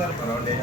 ఓం పర్వాలేదు.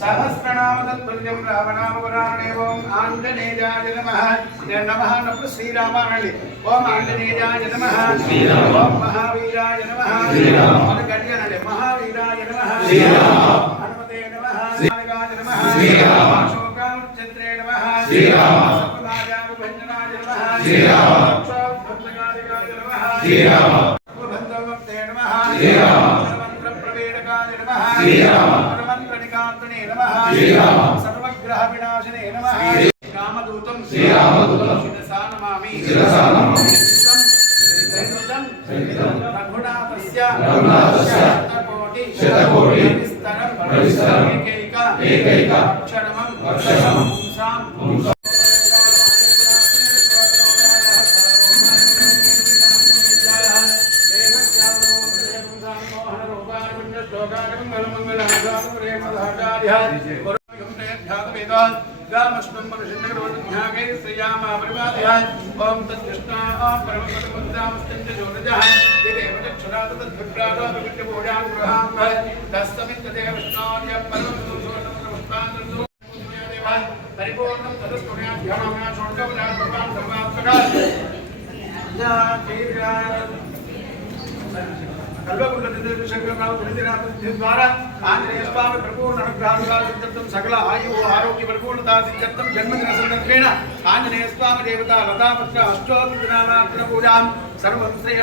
సహస్రనామతత్పర్యం రామనామపురాణేవం. ఆంజనేయాయ నమః. ఇదే నమః నప్పుడు శ్రీరామానండి. ఓం ఆంజనేయాయ నమః. శ్రీరామ. ఓం మహావీరాయ నమః. శ్రీరామ. గట్టిగానండి మహావీరాయ నమః. శ్రీరామ. హనుమతే నమః. శ్రీరామాయ నమః. శ్రీరామ. అశోకాంచంద్రే నమః. శ్రీరామ. సర్వదాయాము శ్రీరామ. శ్రీరామ. శ్రీరామ. శ్రీరామ. సర్వమంత్రనికాంతనే నమః సర్వగ్రహ వినాశనే నమః రామదూతం శ్రీరామదూతం శిరసా నమామి శిరసా నమామి రఘునాథస్య రఘునాథస్య శతకోటి శతకోటి విస్తరం విస్తరం ఏకైక ఏకైక అక్షరమం అక్షరమం పుంసాం పుంసాం పరిపూర్ణం తదస్కుణ్యాభ్యామామ్యా షోడశోపచార భగవాన్ ద్వారా ఆంజనేయ స్వామి పరిపూర్ణ సకల ఆయు ఆరోగ్య పరిపూర్ణత సిద్ధ్యర్థం జన్మదిన సందర్భేణ ఆంజనేయ స్వామి దేవత లతాపత్ర పూజాం సర్వం శ్రీ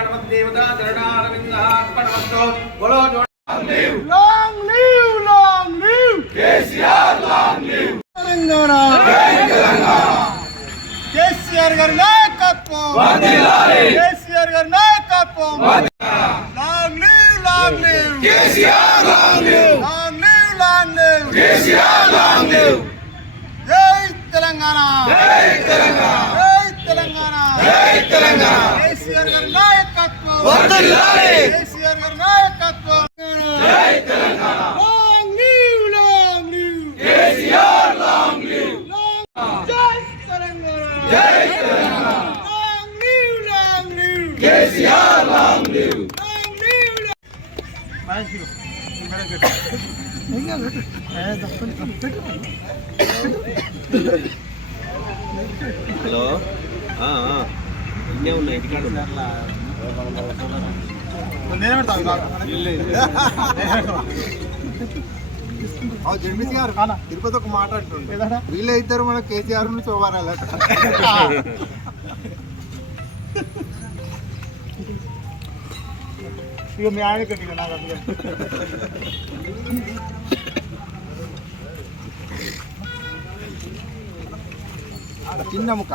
చరణారవిందార్పణమస్తో బలో! తెలంగాణ కేసీఆర్ గారి నాయకత్వం కేసీఆర్ గారి నాయకత్వం KCR long live long live long live KCR long live జై తెలంగాణ. జై తెలంగాణ. జై తెలంగాణ. జై తెలంగాణ. కేసీఆర్ గారి నాయకత్వం. కేసీఆర్ గారి నాయకత్వం. జై తెలంగాణ. హలో? ఆ, ఆ. ఇన్నే ఉన్నా ఇంటికాడ గారు తిరుపతి ఒక మాట అంటుండే. వీళ్ళే ఇద్దరు మన కేసీఆర్ నుంచి ఇక మీ ఆయన కట్టిగా నాకు చిన్న ముక్క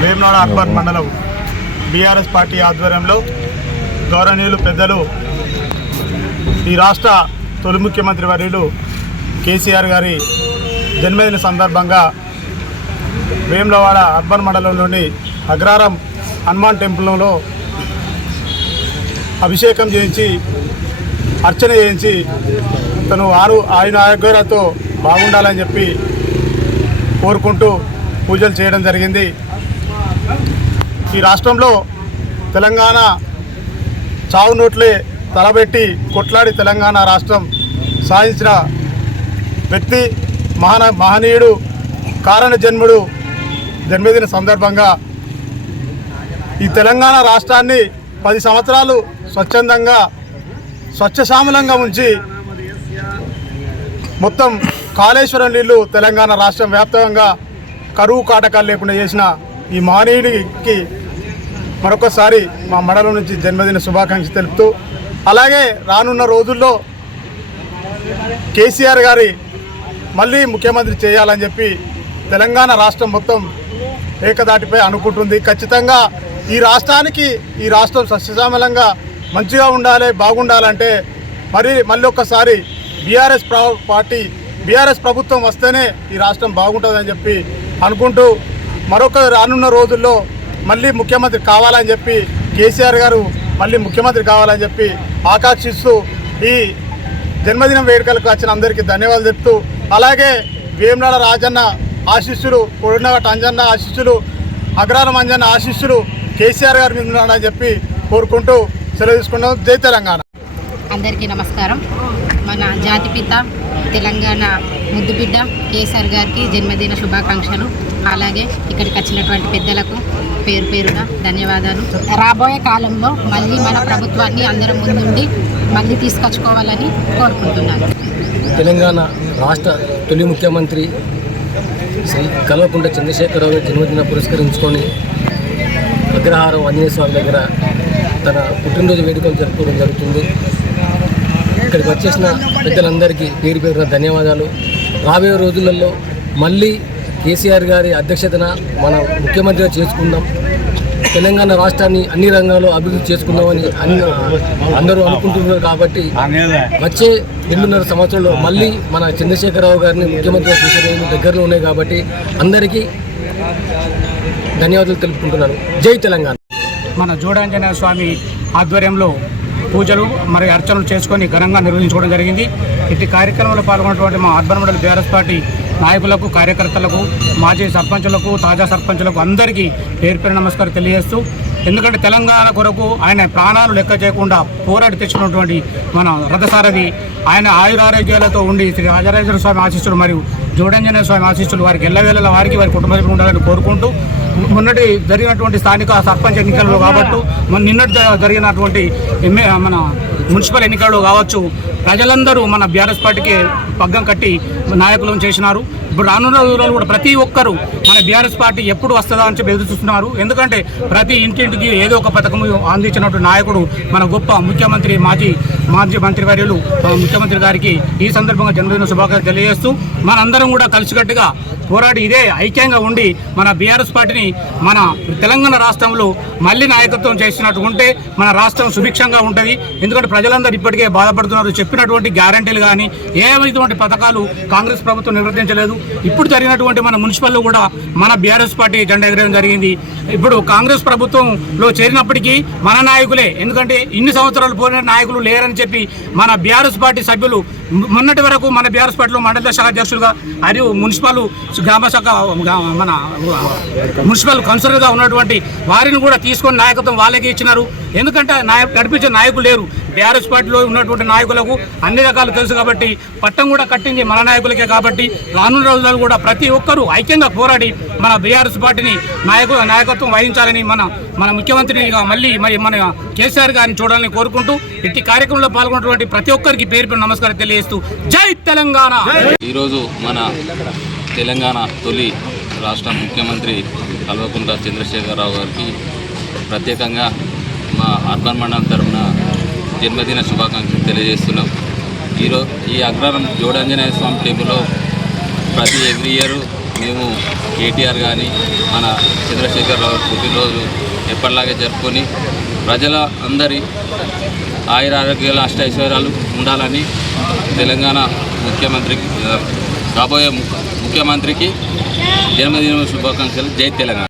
వేమనాడ అక్బర్ మండలం బీఆర్ఎస్ పార్టీ ఆధ్వర్యంలో గౌరవనీయులు పెద్దలు ఈ రాష్ట్ర తొలి ముఖ్యమంత్రి వర్యులు కేసీఆర్ గారి జన్మదిన సందర్భంగా వేములవాడ అర్బన్ మండలంలోని అగ్రారం హనుమాన్ టెంపుల్లో అభిషేకం చేయించి అర్చన చేయించి తను ఆరు ఆయన ఆరోగ్యాలతో బాగుండాలని చెప్పి కోరుకుంటూ పూజలు చేయడం జరిగింది. ఈ రాష్ట్రంలో తెలంగాణ చావు నోట్లే తలబెట్టి కొట్లాడి తెలంగాణ రాష్ట్రం సాధించిన వ్యక్తి మహాన మహనీయుడు కారణ జన్ముడు జన్మదిన సందర్భంగా ఈ తెలంగాణ రాష్ట్రాన్ని పది సంవత్సరాలు స్వచ్ఛందంగా స్వచ్ఛశామలంగా ఉంచి మొత్తం కాళేశ్వరం నీళ్ళు తెలంగాణ రాష్ట్రం వ్యాప్తంగా కరువు కాటకాలు లేకుండా చేసిన ఈ మహనీయుడికి మరొకసారి మా మడల నుంచి జన్మదిన శుభాకాంక్ష తెలుపుతూ అలాగే రానున్న రోజుల్లో కేసీఆర్ గారి మళ్ళీ ముఖ్యమంత్రి చేయాలని చెప్పి తెలంగాణ రాష్ట్రం మొత్తం ఏకదాటిపై అనుకుంటుంది. ఖచ్చితంగా ఈ రాష్ట్రానికి ఈ రాష్ట్రం సస్యశ్యామలంగా మంచిగా ఉండాలి బాగుండాలంటే మరి మళ్ళీ ఒక్కసారి బీఆర్ఎస్ పార్టీ బీఆర్ఎస్ ప్రభుత్వం వస్తేనే ఈ రాష్ట్రం బాగుంటుందని చెప్పి అనుకుంటూ మరొక రానున్న రోజుల్లో మళ్ళీ ముఖ్యమంత్రి కావాలని చెప్పి కేసీఆర్ గారు మళ్ళీ ముఖ్యమంత్రి కావాలని చెప్పి ఆకాంక్షిస్తూ ఈ జన్మదినం వేడుకలకు వచ్చిన అందరికీ ధన్యవాదాలు చెప్తూ అలాగే వేమనాడ రాజన్న ఆశీస్సులు కొడినగట్ అంజన్న ఆశీస్సులు అగ్రారం అంజన్న ఆశీస్సులు కేసీఆర్ గారి మీద ఉన్నాడని చెప్పి కోరుకుంటూ సెలవు తీసుకున్నాం జై తెలంగాణ. అందరికీ నమస్కారం. మన జాతిపిత తెలంగాణ ముద్దుబిడ్డ కేసీఆర్ గారికి జన్మదిన శుభాకాంక్షలు. అలాగే ఇక్కడికి వచ్చినటువంటి పెద్దలకు పేరు పేరున ధన్యవాదాలు. రాబోయే కాలంలో మళ్ళీ మన ప్రభుత్వాన్ని అందరం ముందుండి మళ్ళీ తీసుకొచ్చుకోవాలని కోరుకుంటున్నాను. తెలంగాణ రాష్ట్ర తొలి ముఖ్యమంత్రి శ్రీ కల్వకుంట్ల చంద్రశేఖరరావు జన్మదిన పురస్కరించుకొని అగ్రహారం ఆంజనేయ స్వామి దగ్గర తన పుట్టినరోజు వేడుకలు జరుపుకోవడం జరుగుతుంది. ఇక్కడికి వచ్చేసిన పెద్దలందరికీ పేరు పేరున ధన్యవాదాలు. రాబోయే రోజులలో మళ్ళీ కేసీఆర్ గారి అధ్యక్షతన మన ముఖ్యమంత్రిగా చేసుకుందాం. తెలంగాణ రాష్ట్రాన్ని అన్ని రంగాల్లో అభివృద్ధి చేసుకుందామని అందరూ అనుకుంటున్నారు కాబట్టి వచ్చే రెండున్నర సంవత్సరంలో మళ్ళీ మన చంద్రశేఖరరావు గారిని ముఖ్యమంత్రిగా చేసే దగ్గరలో ఉన్నాయి కాబట్టి అందరికీ ధన్యవాదాలు తెలుపుకుంటున్నాను. జై తెలంగాణ. మన జోడాంజనేయ స్వామి ఆధ్వర్యంలో పూజలు మరియు అర్చనలు చేసుకొని ఘనంగా నిర్వహించుకోవడం జరిగింది. ఇట్టి కార్యక్రమంలో పాల్గొన్నటువంటి మా అర్బన్ మండలి బీఆర్ఎస్ పార్టీ నాయకులకు కార్యకర్తలకు మాజీ సర్పంచులకు తాజా సర్పంచులకు అందరికీ పేరు పేరు నమస్కారం తెలియజేస్తూ ఎందుకంటే తెలంగాణ కొరకు ఆయన ప్రాణాలు లెక్క చేయకుండా పోరాడి తెచ్చినటువంటి మన రథసారథి ఆయన ఆయురారోగ్యాలతో ఉండి శ్రీ రాజరాజేశ్వర స్వామి ఆశీస్సులు మరియు జోడంజనేయ స్వామి ఆశీస్సులు వారికి ఎల్లవేళల వారికి వారి కుటుంబ సభ్యులు ఉండాలని కోరుకుంటూ మొన్నటి జరిగినటువంటి స్థానిక సర్పంచ్ ఎన్నికల్లో కావచ్చు మొన్న నిన్నటి జరిగినటువంటి మన మున్సిపల్ ఎన్నికల్లో కావచ్చు ప్రజలందరూ మన బీఆర్ఎస్ పార్టీకి పగ్గం కట్టి నాయకులను చేసినారు. ఇప్పుడు రానున్న రోజుల్లో కూడా ప్రతి ఒక్కరూ మన బీఆర్ఎస్ పార్టీ ఎప్పుడు వస్తుందా అని చెప్పి ఎదురు చూస్తున్నారు. ఎందుకంటే ప్రతి ఇంటింటికి ఏదో ఒక పథకం అందించినట్టు నాయకుడు మన గొప్ప ముఖ్యమంత్రి మాజీ మాజీ మంత్రివర్యులు ముఖ్యమంత్రి గారికి ఈ సందర్భంగా జన్మదిన శుభాకాంక్షలు తెలియజేస్తూ మనందరం కూడా కలిసికట్టుగా పోరాడి ఇదే ఐక్యంగా ఉండి మన బీఆర్ఎస్ పార్టీని మన తెలంగాణ రాష్ట్రంలో మళ్ళీ నాయకత్వం చేసినట్టు ఉంటే మన రాష్ట్రం సుభిక్షంగా ఉంటుంది. ఎందుకంటే ప్రజలందరూ ఇప్పటికే బాధపడుతున్నారు. చెప్పినటువంటి గ్యారంటీలు కానీ ఏమైనటువంటి పథకాలు కాంగ్రెస్ ప్రభుత్వం నిర్వర్తించలేదు. ఇప్పుడు జరిగినటువంటి మన మున్సిపల్లో కూడా మన బీఆర్ఎస్ పార్టీ జెండా ఎగరేయడం జరిగింది. ఇప్పుడు కాంగ్రెస్ ప్రభుత్వంలో చేరినప్పటికీ మన నాయకులే. ఎందుకంటే ఇన్ని సంవత్సరాలు పోయిన నాయకులు లేరని చెప్పి మన బీఆర్ఎస్ పార్టీ సభ్యులు మొన్నటి వరకు మన బీఆర్ఎస్ పార్టీలో మండల శాఖ అధ్యక్షులుగా మరియు మున్సిపల్ గ్రామ శాఖ మన మున్సిపల్ కౌన్సిలర్గా ఉన్నటువంటి వారిని కూడా తీసుకొని నాయకత్వం వాళ్ళకి ఇచ్చినారు. ఎందుకంటే నాయ నడిపించే నాయకులు లేరు. బీఆర్ఎస్ పార్టీలో ఉన్నటువంటి నాయకులకు అన్ని రకాలు తెలుసు కాబట్టి పట్టం కూడా కట్టింది మన నాయకులకే కాబట్టి రానున్న రోజుల్లో కూడా ప్రతి ఒక్కరూ ఐక్యంగా పోరాడి మన బీఆర్ఎస్ పార్టీని నాయకు నాయకత్వం వహించాలని మన మన ముఖ్యమంత్రిగా మళ్ళీ మరి మన కేసీఆర్ గారిని చూడాలని కోరుకుంటూ ఇట్టి కార్యక్రమంలో పాల్గొన్నటువంటి ప్రతి ఒక్కరికి పేరు పేరు నమస్కారం తెలియజేస్తూ జై తెలంగాణ! ఈరోజు మన తెలంగాణ తొలి రాష్ట్ర ముఖ్యమంత్రి కల్వకుంట్ల చంద్రశేఖరరావు గారికి ప్రత్యేకంగా మా అర్బన్ మండలం తరఫున జన్మదిన శుభాకాంక్షలు తెలియజేస్తున్నాం. ఈరోజు ఈ అగ్రహారం జోడాంజనేయ స్వామి టెంపుల్లో ప్రతి ఎవ్రీ ఇయర్ మేము కేటీఆర్ కానీ మన చంద్రశేఖర్ రావు పుట్టినరోజు ఎప్పటిలాగే జరుపుకొని ప్రజల అందరి ఆయుర ఆరోగ్యాలు అష్టైశ్వర్యాలు ఉండాలని తెలంగాణ ముఖ్యమంత్రికి రాబోయే ముఖ్యమంత్రికి జన్మదిన శుభాకాంక్షలు. జై తెలంగాణ.